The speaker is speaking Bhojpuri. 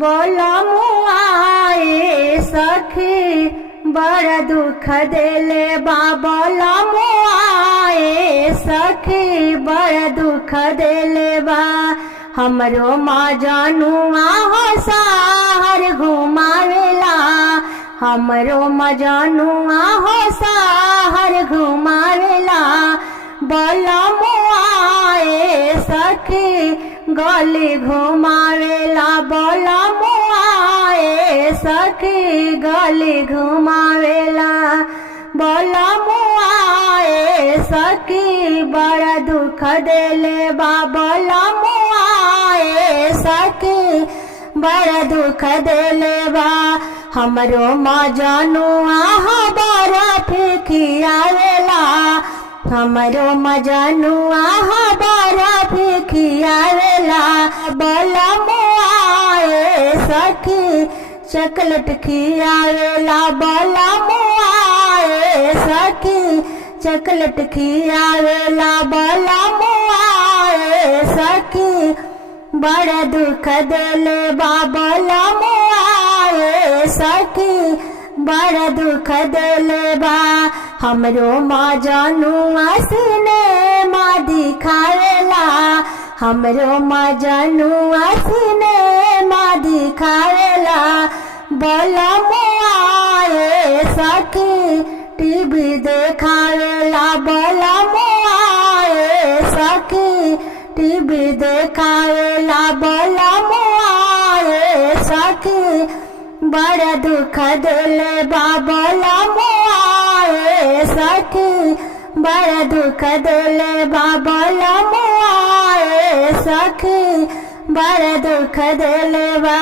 बोला मुआए सखी बड़ा दुख देले बा। बोला मुआए सखी बड़ा दुख देले बा। हमरो माँ जानुआ हो साहर घुमावेला। हमरो माँ जानुआ हो साहर घुमावेला। बोला मुआए सखी गली घुमावेला। बोला मुआए सखी गली घुमावेला। बोला मुआए सखी बड़ा दुख देले बा। बोला मुआए सखी बड़ा दुख देले बा। हमरो माँ जानुआ बर्फ खियावेला। हमरो माँ जानुआ बर्फ खियावेला। बोला मुआए सखी चॉकलेट खियावेला। बोला मुआए सखी चॉकलेट खियावेला। बोला मुआए सखी बड़ा दुख देले बा। बोला मुआए सखी बड़ा दुख देले बा। हमरो माँ जानुआ सिनेमा दिखावेला। हमरो माँ जानुआ सिनेमा दिखावेला। बोला मुआए सखी टीवी देखावेला। बोला मुआए सखी टीवी देखावेला। बोला मुआए सखी बड़ा दुख देले बा। बोला मुआए सखी बड़ा दुख देले बा। बोला मुआए सखी बड़ा दुख देले बा।